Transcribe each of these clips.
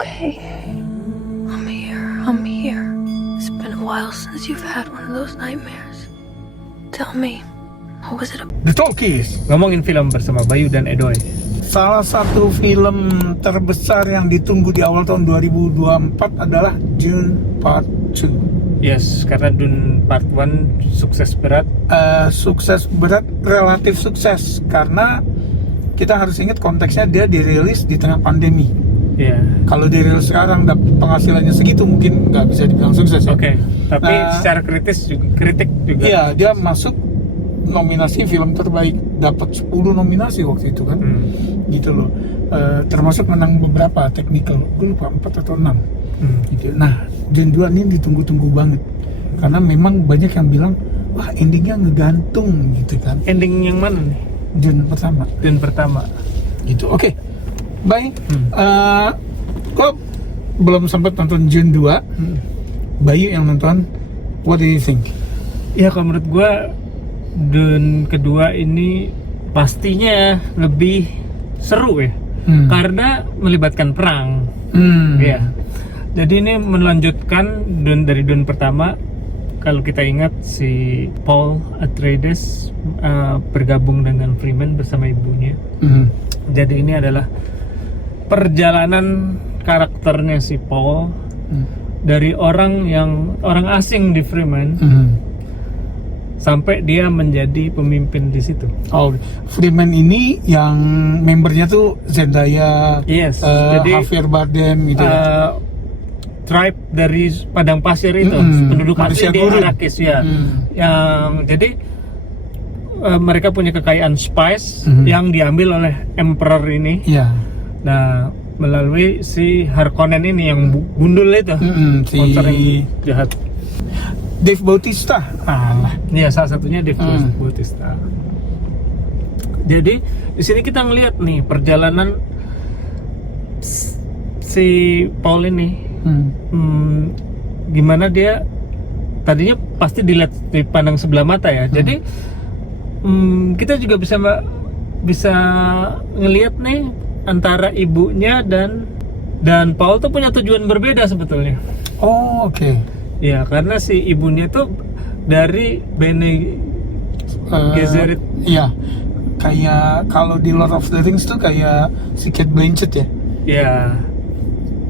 okay? I'm here. It's been a while since you've had one of those nightmares. Tell me, what was it about? The Talkies. Ngomongin film bersama Bayu dan Edoy. Salah satu film terbesar yang ditunggu di awal tahun 2024 adalah Dune Part 2. Yes, karena Dune Part 1 sukses berat. Sukses berat, relatif sukses. Karena kita harus ingat konteksnya dia dirilis di tengah pandemi. Iya. Kalau dirilis sekarang penghasilannya segitu mungkin nggak bisa dibilang sukses ya. Oke. Tapi secara kritik juga. Iya, dia masuk nominasi film terbaik, dapat 10 nominasi waktu itu kan. Gitu loh. Termasuk menang beberapa technical. Gue lupa 4 atau 6. Gitu. Nah, Dune 2 ini ditunggu-tunggu banget. Karena memang banyak yang bilang, wah endingnya ngegantung gitu kan. Ending yang mana nih? Dune pertama. Dune pertama. Gitu. Oke. Baik. Kok belum sempat nonton Dune 2? Bayu yang nonton. What do you think? Ya kalau menurut gue Dune kedua ini pastinya lebih seru ya. Karena melibatkan perang. Ya. Jadi ini melanjutkan dari Dune pertama. Kalau kita ingat si Paul Atreides bergabung dengan Freeman bersama ibunya. Jadi ini adalah perjalanan karakternya si Paul dari orang asing di Freeman sampai dia menjadi pemimpin di situ. Oh, Freeman ini yang membernya tuh Zendaya, Yes, jadi Javier Bardem gitu ya. Tribe dari padang pasir itu, penduduk asli di Arrakis ya. Yang jadi mereka punya kekayaan spice yang diambil oleh Emperor ini. Iya. Nah, melalui si Harkonnen ini yang gundul itu, monster yang jahat. Dave Bautista. Iya, salah satunya Dave Bautista. Jadi di sini kita ngelihat nih perjalanan si Paul ini, gimana dia tadinya pasti dilihat dipandang sebelah mata ya. Jadi kita juga bisa ngelihat nih antara ibunya dan Paul tuh punya tujuan berbeda sebetulnya. Oh, oke. Ya, karena si ibunya tuh dari Bene Gesserit. Iya. Kayak kalau di Lord of the Rings tuh kayak si Cate Blanchett ya. Ya.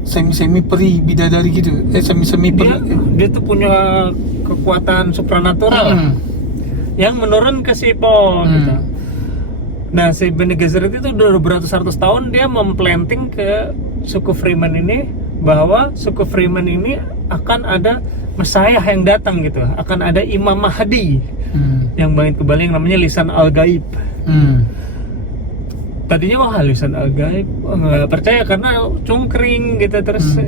Semi peri bidadari gitu. Semi peri. Dia tuh punya kekuatan supranatural yang menurun ke si Paul gitu. Nah, si Bene Gesserit itu udah beratus-ratus tahun dia memplanting ke suku Freeman ini bahwa suku Freeman ini akan ada Messiah yang datang gitu, akan ada Imam Mahdi yang bangkit kembali yang namanya Lisan Al-Gaib. Tadinya wah Lisan Al-Gaib nggak percaya karena cungkring gitu terus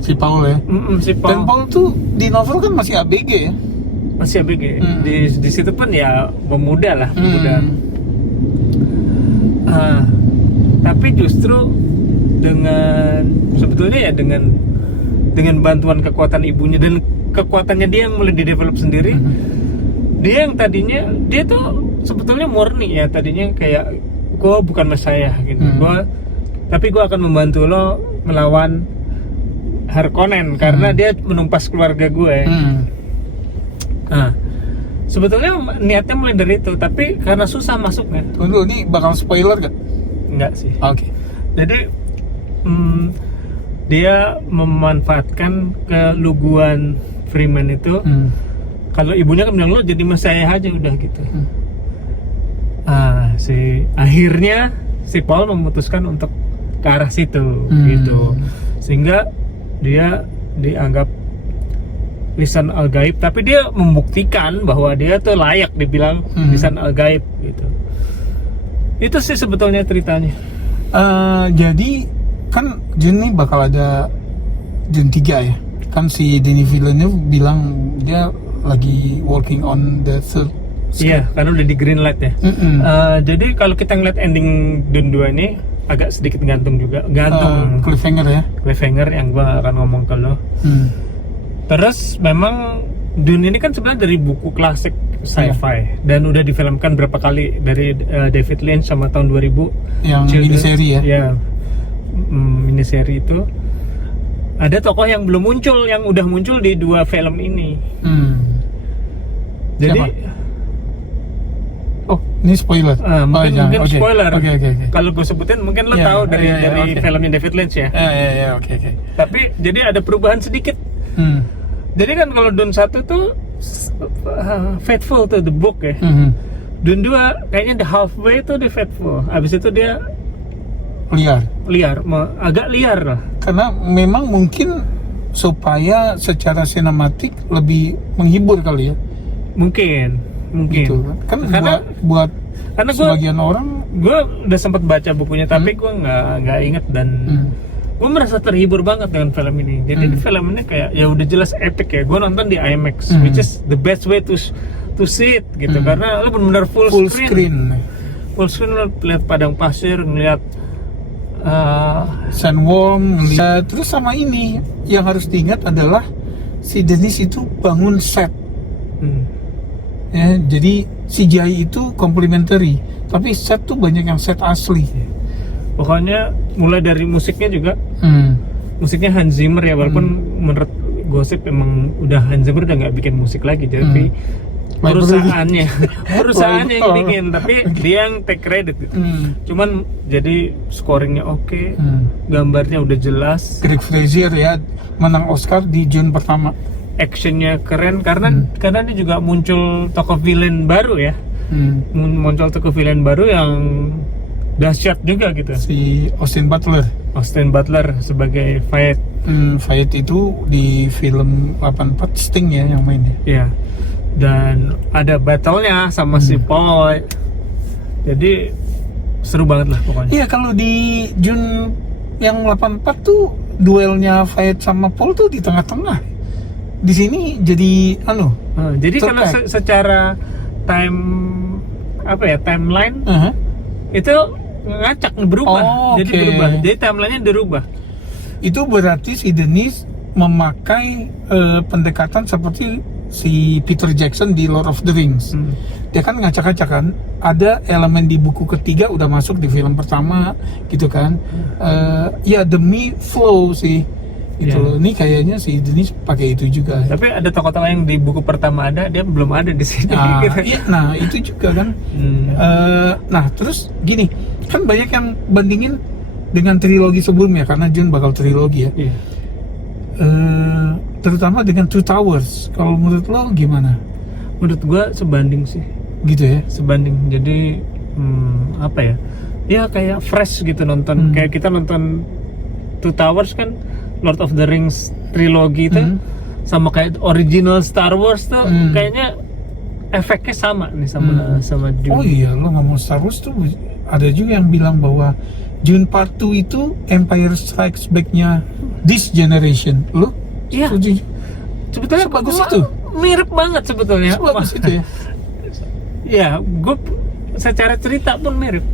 si Paul ya. Si Paul. Dan Paul tuh di novel kan masih ABG ya. Masih ABG. Di situ pun ya pemuda lah, pemuda. Tapi justru sebetulnya ya dengan bantuan kekuatan ibunya dan kekuatannya dia yang mulai didevelop sendiri. Dia yang tadinya dia tuh sebetulnya murni ya, tadinya kayak gue bukan Messiah gitu. Tapi gue akan membantu lo melawan Harkonnen karena dia menumpas keluarga gue. Nah, sebetulnya niatnya mulai dari itu, tapi karena susah masuknya. Tunggu, ini bakal spoiler gak? Enggak sih. Oke. Jadi dia memanfaatkan keluguan Freeman itu. Kalau ibunya kan bilang lo jadi Messiah aja udah gitu. Akhirnya si Paul memutuskan untuk ke arah situ gitu. Sehingga dia dianggap Lisan Al-Gaib, tapi dia membuktikan bahwa dia tuh layak dibilang Lisan Al-Gaib gitu. Itu sih sebetulnya ceritanya. Jadi kan Dune ini bakal ada Dune 3 ya. Kan si Denis Villeneuve bilang dia lagi working on the third script. Iya, karena udah di green light ya. Jadi kalau kita ngeliat ending Dune 2 ini agak sedikit gantung juga. Cliffhanger ya. Cliffhanger yang gua akan ngomong ke lo. Terus memang Dune ini kan sebenarnya dari buku klasik sci-fi dan udah difilmkan berapa kali dari David Lynch sama tahun 2000 yang mini seri ya. Ya. miniseri itu ada tokoh yang belum muncul, yang udah muncul di 2 film ini. Jadi oh, ini spoiler. Mungkin okay. spoiler. Okay. Kalau gue sebutin mungkin lo tahu dari okay. filmnya David Lynch ya. Oke. Tapi jadi ada perubahan sedikit. Jadi kan kalau Dune 1 tuh faithful to the book ya. Dune 2 kayaknya the halfway tuh dia faithful. Abis itu dia liar, agak liar lah. Karena memang mungkin supaya secara sinematik lebih menghibur kali ya. Mungkin. Gitu. Kan buat karena sebagian orang, gue udah sempat baca bukunya, tapi gue nggak inget dan gue merasa terhibur banget dengan film ini. Jadi film ini kayak ya udah jelas epic ya. Gue nonton di IMAX, which is the best way to see it gitu, karena lu benar-benar full screen. Lu lihat padang pasir, ngeliat sandworm, terus sama ini yang harus diingat adalah si Denis itu bangun set. Ya, jadi CGI itu complementary, tapi set tuh banyak yang set asli. Pokoknya mulai dari musiknya juga, musiknya Hans Zimmer ya, walaupun menurut gosip emang udah Hans Zimmer udah nggak bikin musik lagi, jadi perusahaannya yang bikin, tapi dia yang take credit gitu. Cuman jadi scoringnya oke, gambarnya udah jelas. Greg Fraser ya menang Oscar di Dune pertama. Actionnya keren karena dia juga muncul tokoh villain baru ya. Muncul tokoh villain baru yang dahsyat juga gitu. Si Austin Butler sebagai Fayed. Fayed itu di film 84 Sting ya yang mainnya. Iya. Dan ada battle-nya sama si Paul. Jadi seru banget lah pokoknya. Iya, kalau di Dune yang 84 tuh duelnya Fayed sama Paul tuh di tengah-tengah. Di sini jadi jadi kalau secara timeline itu ngacak berubah. Jadi berubah. Jadi timelinenya dirubah. Itu berarti si Denis memakai pendekatan seperti si Peter Jackson di Lord of the Rings. Dia kan ngacak-ngacak kan, ada elemen di buku ketiga udah masuk di film pertama gitu kan. Ya demi flow sih gitu loh. Ini kayaknya si Denis pakai itu juga. Tapi ada tokoh-tokoh yang di buku pertama ada, dia belum ada di sini. Iya, nah itu juga kan. Nah terus gini, kan banyak yang bandingin dengan trilogi sebelumnya karena Dune bakal trilogi ya. Terutama dengan Two Towers. Kalau menurut lo gimana? Menurut gua sebanding sih. Gitu ya? Sebanding. Jadi apa ya? Ya kayak fresh gitu nonton. Kayak kita nonton Two Towers kan, Lord of the Rings trilogi itu sama kayak original Star Wars tuh kayaknya efeknya sama nih sama Dune. Oh iya, lo ngomong Star Wars tuh ada juga yang bilang bahwa Dune Part 2 itu Empire Strikes Back-nya this generation. Lo? Iya. Sebetulnya sebagus itu. Mirip banget sebetulnya. Sebagus itu ya. Ya, gue secara cerita pun mirip.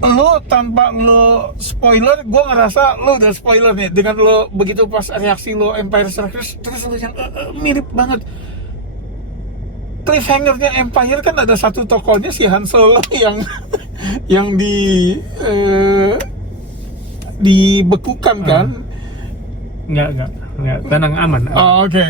Lo tanpa lo spoiler, gue ngerasa lo udah spoiler nih dengan lo begitu pas reaksi lo Empire Strikes terus lo yang mirip banget. Cliffhanger-nya Empire kan ada satu tokohnya si Han Solo yang dibekukan kan? Enggak, tenang, aman. Oke.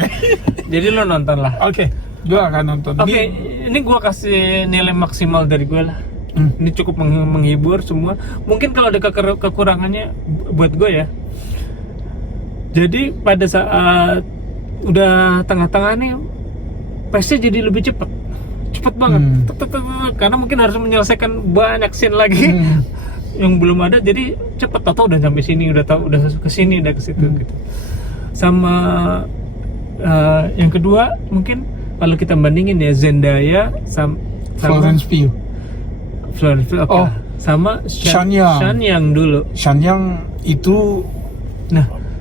Jadi lo nonton lah. Oke. Gue akan nonton. Oke, ini gue kasih nilai maksimal dari gue lah. Ini cukup menghibur semua. Mungkin kalau ada kekurangannya buat gue ya. Jadi pada saat udah tengah-tengah nih, pace-nya jadi lebih cepet banget. Karena mungkin harus menyelesaikan banyak scene lagi yang belum ada. Jadi cepet, atau udah sampai sini, udah kesini, udah ke situ gitu. Sama yang kedua mungkin kalau kita bandingin ya Zendaya sama Florence Pugh. Sama Shan Yang dulu. Shan Yang itu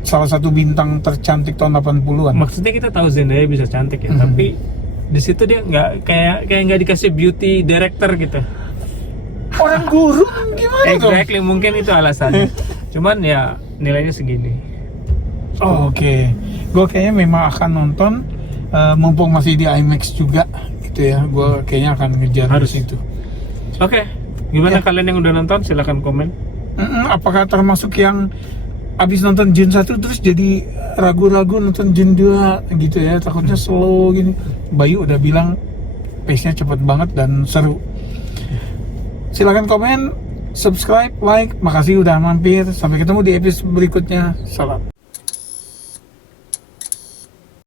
salah satu bintang tercantik tahun 80-an. Maksudnya kita tahu Zendaya bisa cantik ya, tapi di situ dia nggak kayak nggak dikasih beauty director gitu. Orang guru gimana tuh? Exactly, mungkin itu alasannya. Cuman ya nilainya segini. Oke. Gue kayaknya memang akan nonton mumpung masih di IMAX juga gitu ya. Gue kayaknya akan ngejar harus itu. Oke, gimana kalian yang udah nonton? Silahkan komen. Apakah termasuk yang abis nonton Jin 1 terus jadi ragu-ragu nonton Jin 2 gitu ya, takutnya slow gini. Bayu udah bilang pace-nya cepet banget dan seru. Silakan komen, subscribe, like. Makasih udah mampir. Sampai ketemu di episode berikutnya. Salam.